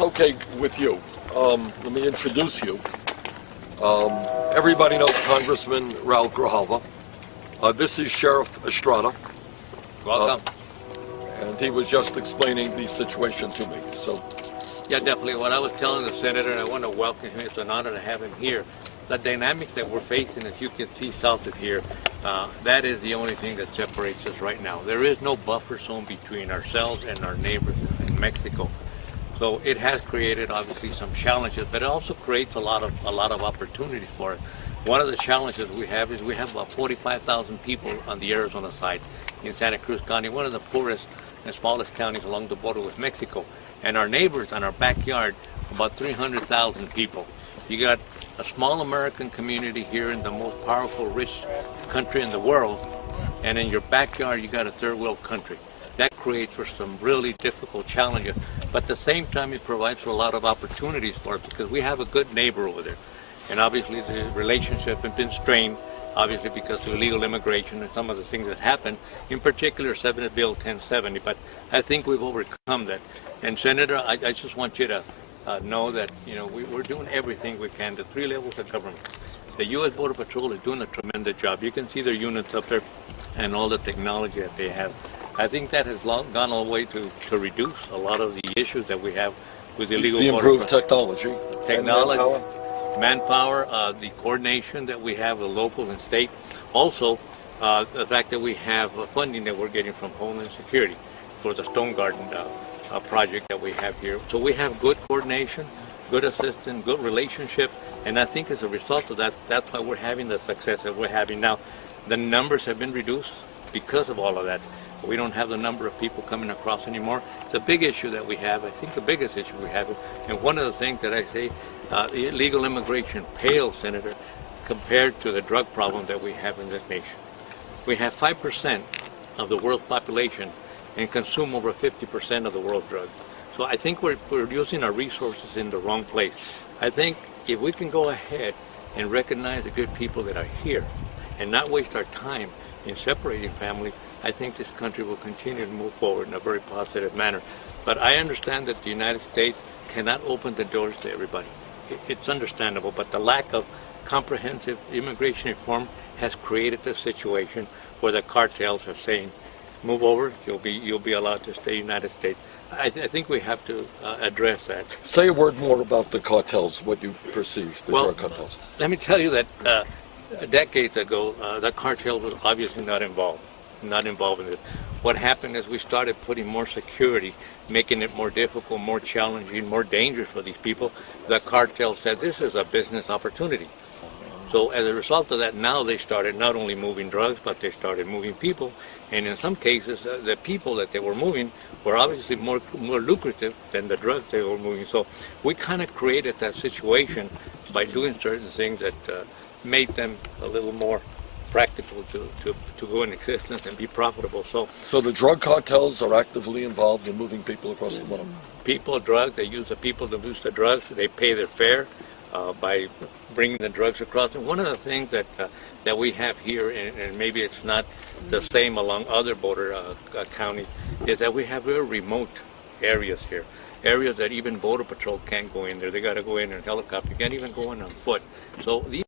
it's okay with you, let me introduce you. Everybody knows Congressman Raul Grijalva. This is Sheriff Estrada. Welcome. And he was just explaining the situation to me. So, yeah, definitely. What I was telling the senator, and I want to welcome him. It's an honor to have him here. The dynamics that we're facing, as you can see south of here, that is the only thing that separates us right now. There is no buffer zone between ourselves and our neighbors in Mexico. So it has created obviously some challenges, but it also creates a lot of opportunities for us. One of the challenges we have is we have about 45,000 people on the Arizona side in Santa Cruz County, one of the poorest and smallest counties along the border with Mexico. And our neighbors on our backyard, about 300,000 people. You got a small American community here in the most powerful, rich country in the world, and in your backyard you got a third world country. That creates for some really difficult challenges, but at the same time it provides for a lot of opportunities for us because we have a good neighbor over there. And obviously the relationship has been strained, obviously because of illegal immigration and some of the things that happened, in particular Senate Bill 1070, but I think we've overcome that. And Senator, I just want you to know that we're doing everything we can, the three levels of government. The U.S. Border Patrol is doing a tremendous job. You can see their units up there and all the technology that they have. I think that has gone a long way to reduce a lot of the issues that we have with illegal border. The improved technology. Technology, manpower, the coordination that we have with local and state. Also, the fact that we have funding that we're getting from Homeland Security for the Stone Garden project that we have here. So we have good coordination, good assistance, good relationship, and I think as a result of that, that's why we're having the success that we're having now. The numbers have been reduced because of all of that. We don't have the number of people coming across anymore. It's a big issue that we have. I think the biggest issue we have, and one of the things that I say, the illegal immigration pales, Senator, compared to the drug problem that we have in this nation. We have 5% of the world's population and consume over 50% of the world's drugs. So I think we're using our resources in the wrong place. I think if we can go ahead and recognize the good people that are here and not waste our time in separating families, I think this country will continue to move forward in a very positive manner. But I understand that the United States cannot open the doors to everybody. It's understandable, but the lack of comprehensive immigration reform has created a situation where the cartels are saying, move over, you'll be allowed to stay in the United States. I think we have to address that. Say a word more about the cartels, what you perceive, the drug cartels. Let me tell you that decades ago, the cartel was obviously not involved in it. What happened is we started putting more security, making it more difficult, more challenging, more dangerous for these people. The cartel said this is a business opportunity. So as a result of that, now they started not only moving drugs, but they started moving people. And in some cases, the people that they were moving were obviously more lucrative than the drugs they were moving. So we kind of created that situation by doing certain things that made them a little more practical to go in existence and be profitable. So the drug cartels are actively involved in moving people across the border? People, drugs, they use the people to use the drugs. They pay their fare by bringing the drugs across. And one of the things that we have here, and maybe it's not the same along other border counties, is that we have very remote areas here. Areas that even Border Patrol can't go in there. They got to go in a helicopter. You can't even go in on foot. So these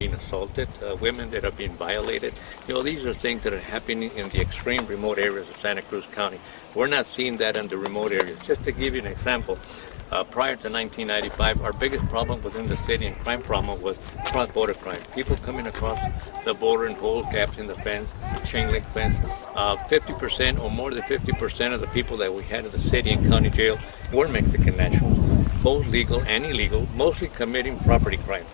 being assaulted, women that are being violated. These are things that are happening in the extreme remote areas of Santa Cruz County. We're not seeing that in the remote areas. Just to give you an example, prior to 1995, our biggest problem within the city and crime problem was cross-border crime. People coming across the border and hole gaps in the fence, chain link fence. 50% or more than 50% of the people that we had in the city and county jail were Mexican nationals, both legal and illegal, mostly committing property crimes.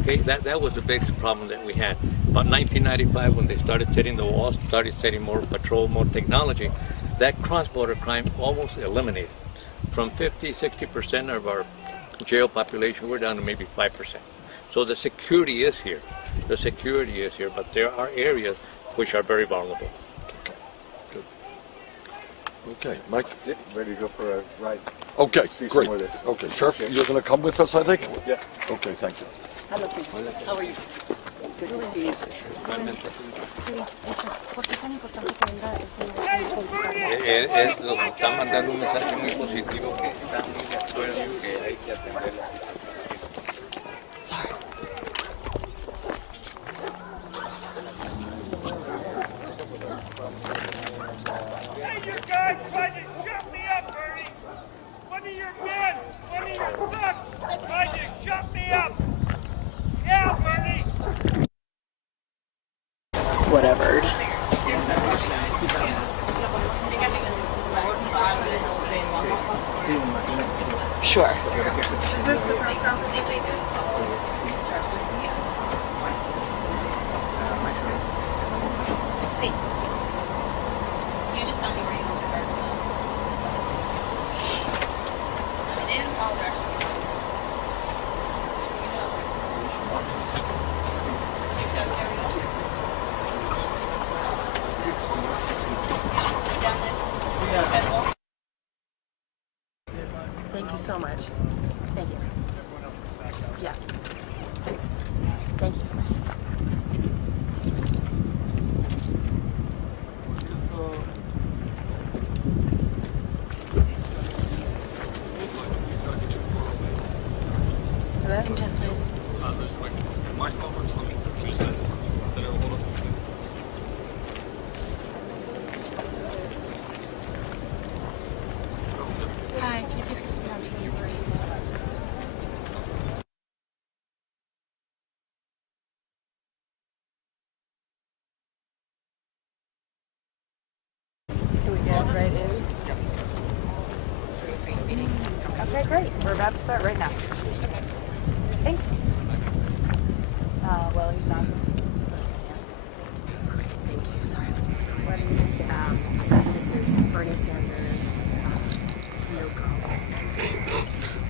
Okay, that was the biggest problem that we had. About 1995, when they started setting the walls, started setting more patrol, more technology, that cross-border crime almost eliminated. From 50-60% of our jail population, we're down to maybe 5%. So the security is here. The security is here, but there are areas which are very vulnerable. Good. Okay, Mike? Yep, ready to go for a ride. Okay, great. Okay, Sheriff, you're going to come with us, I think? Yes. Okay, thank you. Hello, how are you? Nos está mandando un mensaje muy positivo que está muy de acuerdo que hay que atenderla. Hey, you guys tried to shut me up, Bernie! One of your men, one of your sons tried to shut me up! Yeah, Bernie! Whatever. Sure. Is this the press conference? You just tell me where you want to first. I mean, they didn't follow directions. You know. You should have carried on. Down there. Thank you so much. Thank you. Yeah. Thank you. Hello? In just please. Hi, can you please get to speak on TV3? Do we get right in? Are you speaking? Okay, great. We're about to start right now. Thanks. Well, he's not. Great, thank you. Sorry, I was this is Bernie Sanders. No girls.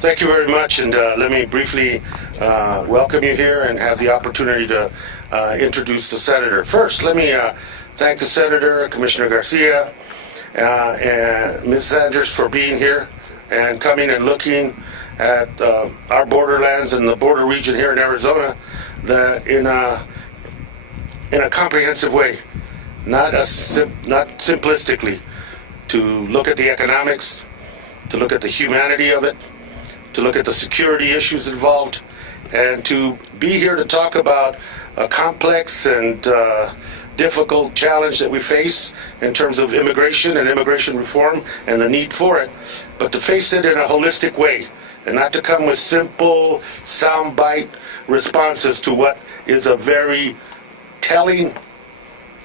Thank you very much, and let me briefly welcome you here and have the opportunity to introduce the senator. First, let me thank the senator, Commissioner Garcia, and Ms. Sanders for being here and coming and looking at our borderlands and the border region here in Arizona that in a comprehensive way, not simplistically, to look at the economics, to look at the humanity of it, to look at the security issues involved, and to be here to talk about a complex and difficult challenge that we face in terms of immigration and immigration reform and the need for it, but to face it in a holistic way and not to come with simple soundbite responses to what is a very telling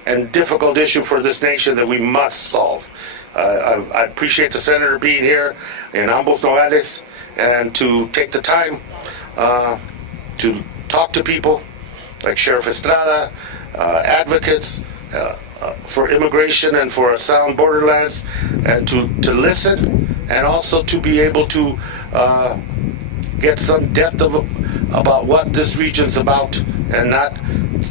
and difficult issue for this nation that we must solve. I appreciate the senator being here in Ambos Nogales and to take the time to talk to people like Sheriff Estrada, advocates for immigration and for a sound borderlands, and to listen and also to be able to get some depth about what this region's about and not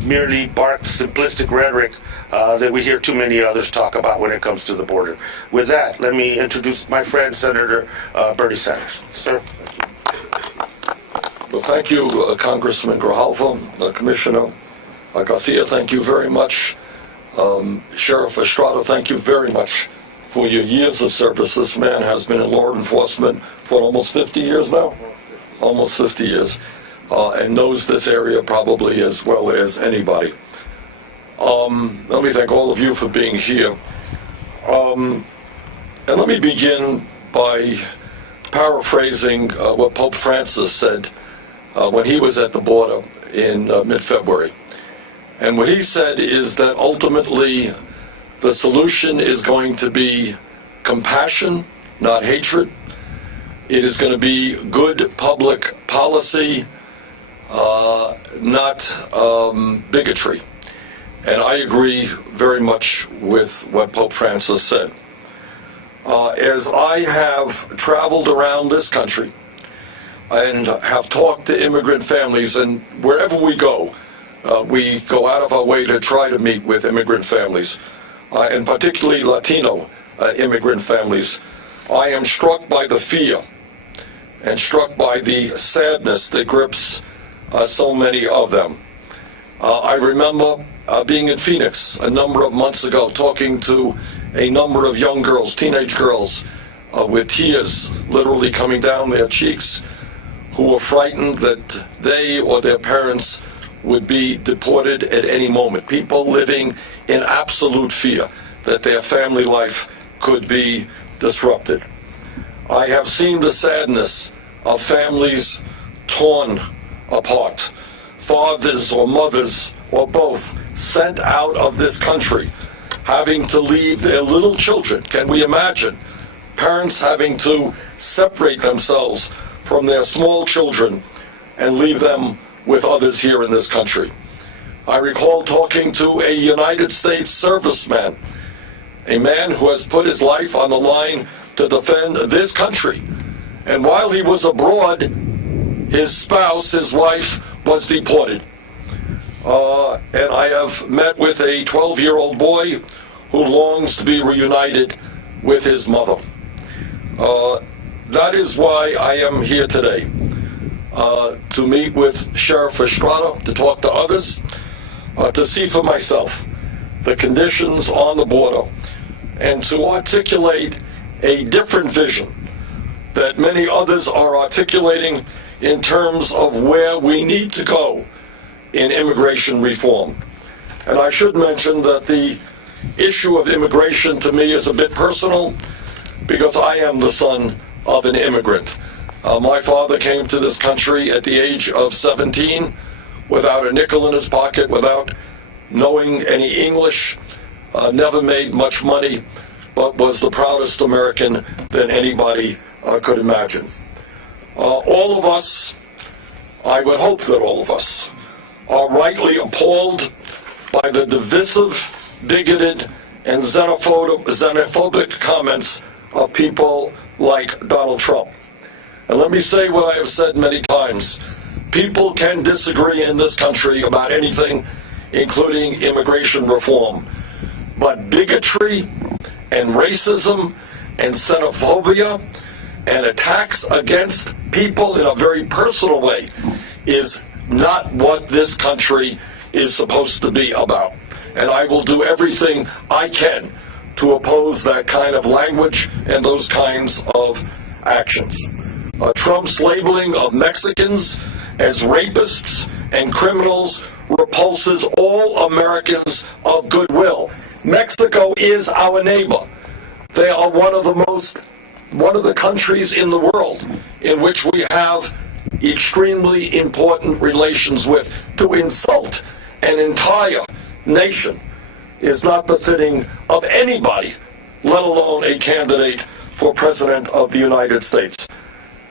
merely bark simplistic rhetoric that we hear too many others talk about when it comes to the border. With that, let me introduce my friend, Senator Bernie Sanders. Sir. Well, thank you, Congressman Grijalva, Commissioner Garcia, thank you very much. Sheriff Estrada, thank you very much for your years of service. This man has been in law enforcement for almost 50 years now, almost 50 years, and knows this area probably as well as anybody. Let me thank all of you for being here. And let me begin by paraphrasing what Pope Francis said when he was at the border in mid-February. And what he said is that ultimately the solution is going to be compassion, not hatred. It is going to be good public policy, not bigotry. And I agree very much with what Pope Francis said. As I have traveled around this country and have talked to immigrant families, and wherever we go out of our way to try to meet with immigrant families, and particularly Latino immigrant families, I am struck by the fear and struck by the sadness that grips so many of them. I remember being in Phoenix a number of months ago, talking to a number of young girls, teenage girls, with tears literally coming down their cheeks, who were frightened that they or their parents would be deported at any moment. People living in absolute fear that their family life could be disrupted. I have seen the sadness of families torn apart, fathers or mothers or both sent out of this country, having to leave their little children. Can we imagine parents having to separate themselves from their small children and leave them with others here in this country? I recall talking to a United States serviceman, a man who has put his life on the line to defend this country. And while he was abroad, his spouse, his wife, was deported. And I have met with a 12-year-old boy who longs to be reunited with his mother. That is why I am here today, to meet with Sheriff Estrada, to talk to others, to see for myself the conditions on the border, and to articulate a different vision that many others are articulating in terms of where we need to go in immigration reform. And I should mention that the issue of immigration to me is a bit personal, because I am the son of an immigrant. My father came to this country at the age of 17 without a nickel in his pocket, without knowing any English, never made much money, but was the proudest American that anybody could imagine. All of us, I would hope that all of us, are rightly appalled by the divisive, bigoted, and xenophobic comments of people like Donald Trump. And let me say what I have said many times. People can disagree in this country about anything, including immigration reform. But bigotry and racism and xenophobia and attacks against people in a very personal way is not what this country is supposed to be about. And I will do everything I can to oppose that kind of language and those kinds of actions. Trump's labeling of Mexicans as rapists and criminals repulses all Americans of goodwill. Mexico is our neighbor. They are one of the countries in the world in which we have extremely important relations with. To insult an entire nation is not befitting of anybody, let alone a candidate for President of the United States.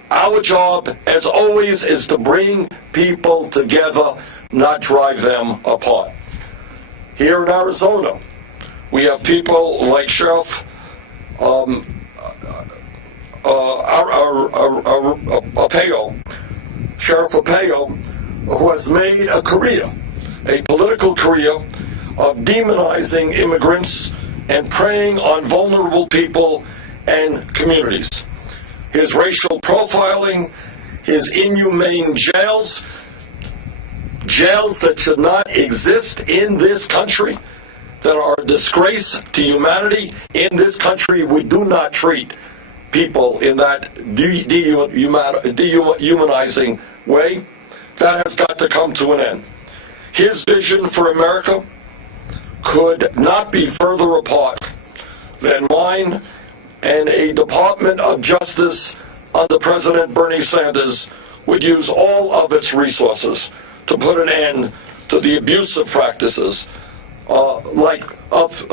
Our job, as always, is to bring people together, not drive them apart. Here in Arizona, we have people like Sheriff Sheriff Arpaio, who has made a career, a political career, of demonizing immigrants and preying on vulnerable people and communities. His racial profiling, his inhumane jails that should not exist in this country, that are a disgrace to humanity. In this country, we do not treat people in that dehumanizing way. That has got to come to an end. His vision for America could not be further apart than mine and a Department of Justice under President Bernie Sanders would use all of its resources to put an end to the abusive practices of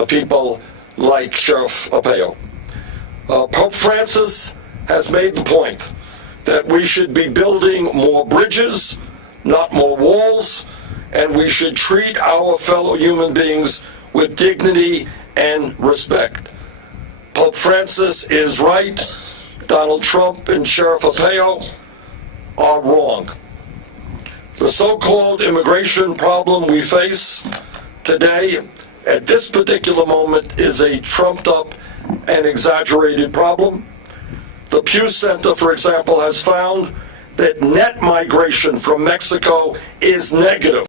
people like Sheriff Arpaio. Pope Francis has made the point that we should be building more bridges, not more walls, and we should treat our fellow human beings with dignity and respect. Pope Francis is right. Donald Trump and Sheriff Arpaio are wrong. The so-called immigration problem we face today, at this particular moment, is a trumped-up and exaggerated problem. The Pew Center, for example, has found that net migration from Mexico is negative.